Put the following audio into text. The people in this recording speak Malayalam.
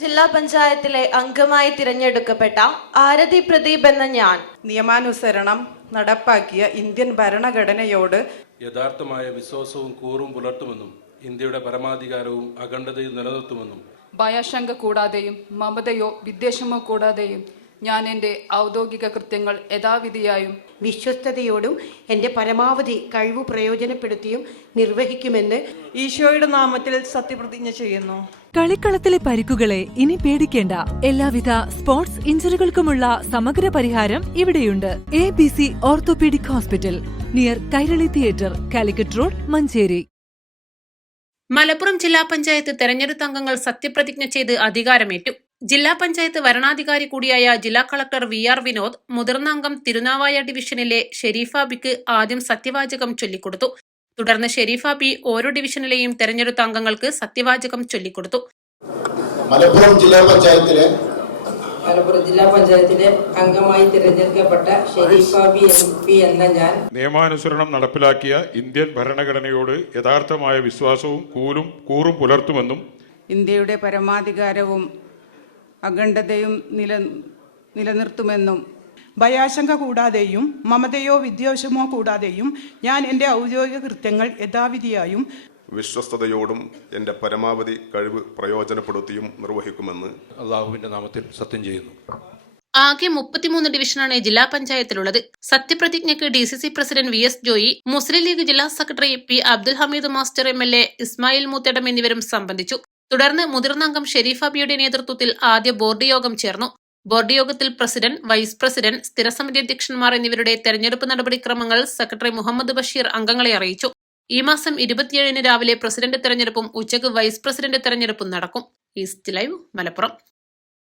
ജില്ലാ പഞ്ചായത്തിലെ അംഗമായി തിരഞ്ഞെടുക്കപ്പെട്ട ആരതി പ്രദീപ് എന്ന ഞാൻ നിയമാനുസരണം നടപ്പാക്കിയ ഇന്ത്യൻ ഭരണഘടനയോട് യഥാർത്ഥമായ വിശ്വാസവും കൂറും പുലർത്തുമെന്നും ഇന്ത്യയുടെ പരമാധികാരവും അഖണ്ഡതയും നിലനിർത്തുമെന്നും ഭയാശങ്ക കൂടാതെയും മമതയോ വിദ്വേഷമോ കൂടാതെയും ഞാൻ എൻ്റെ ഔദ്യോഗിക കൃത്യങ്ങൾ യഥാവിധിയായും വിശ്വസ്തയോടും എൻ്റെ പരമാവധി കഴിവ് പ്രയോജനപ്പെടുത്തിയും നിർവഹിക്കുമെന്ന് ഈശോയുടെ നാമത്തിൽ സത്യപ്രതിജ്ഞ ചെയ്യുന്നു. കളിക്കളത്തിലെ പരിക്കുകളെ ഇനി പേടിക്കേണ്ട. എല്ലാവിധ സ്പോർട്സ് ഇഞ്ചുറികൾക്കുമുള്ള സമഗ്ര പരിഹാരം ഇവിടെയുണ്ട്. ABC orthopaedic hospital, near Kairali theatre, Calicut road, Manjeri. Malappuram ജില്ലാ പഞ്ചായത്ത് തെരഞ്ഞെടുത്ത അംഗങ്ങൾ സത്യപ്രതിജ്ഞ ചെയ്ത് അധികാരമേറ്റു. ജില്ലാ പഞ്ചായത്ത് വരണാധികാരി കൂടിയായ ജില്ലാ കളക്ടർ VR വിനോദ് മുതിർന്ന അംഗം തിരുനാവായ ഡിവിഷനിലെ ഷെരീഫ ബിക്ക് ആദ്യം സത്യവാചകം ചൊല്ലിക്കൊടുത്തു. തുടർന്ന് ഷെരീഫ ബി ഓരോ ഡിവിഷനിലെയും തെരഞ്ഞെടുത്ത അംഗങ്ങൾക്ക് സത്യവാചകം ചൊല്ലിക്കൊടുത്തു. മലപ്പുറം ജില്ലാ പഞ്ചായത്തിലെ അംഗമായി തിരഞ്ഞെടുക്കപ്പെട്ട ഷെരീഫ ബി MP എന്ന ഞാൻ നിയമാനുസരണം നടപ്പിലാക്കിയ ഇന്ത്യൻ ഭരണഘടനയോട് യഥാർത്ഥമായ വിശ്വാസവും കൂറും പുലർത്തുമെന്നും ഇന്ത്യയുടെ പരമാധികാരവും അഖണ്ഡതയും നിലനിർത്തുമെന്നും ഭയാശങ്ക കൂടാതെയും മമതയോ വിദ്വേഷമോ കൂടാതെയും ഞാൻ എൻ്റെ ഔദ്യോഗിക കൃത്യങ്ങൾ യഥാവിധിയായും വിശ്വസ്തയോടും എൻ്റെ പരമാവധി കഴിവ് പ്രയോജനപ്പെടുത്തിയും നിർവഹിക്കുമെന്ന് അള്ളാഹുവിന്റെ നാമത്തിൽ സത്യം ചെയ്യുന്നു. ആകെ 33 ഡിവിഷനാണ് ജില്ലാ പഞ്ചായത്തിലുള്ളത്. സത്യപ്രതിജ്ഞയ്ക്ക് DCC president VS Joy, Muslim League ജില്ലാ secretary P Abdul Hameed master MLA, Ismail Moothedam എന്നിവരും സംബന്ധിച്ചു. തുടർന്ന് മുതിർന്ന അംഗം ഷെരീഫ ബിയുടെ നേതൃത്വത്തിൽ ആദ്യ ബോർഡ് യോഗം ചേർന്നു. ബോർഡ് യോഗത്തിൽ പ്രസിഡന്റ്, വൈസ് പ്രസിഡന്റ്, സ്ഥിരസമിതി അധ്യക്ഷന്മാർ എന്നിവരുടെ തെരഞ്ഞെടുപ്പ് നടപടിക്രമങ്ങൾ സെക്രട്ടറി മുഹമ്മദ് ബഷീർ അംഗങ്ങളെ അറിയിച്ചു. ഈ മാസം 27-ന് രാവിലെ പ്രസിഡന്റ് തെരഞ്ഞെടുപ്പും ഉച്ചയ്ക്ക് വൈസ് പ്രസിഡന്റ് തെരഞ്ഞെടുപ്പും നടക്കും. East live, Malappuram.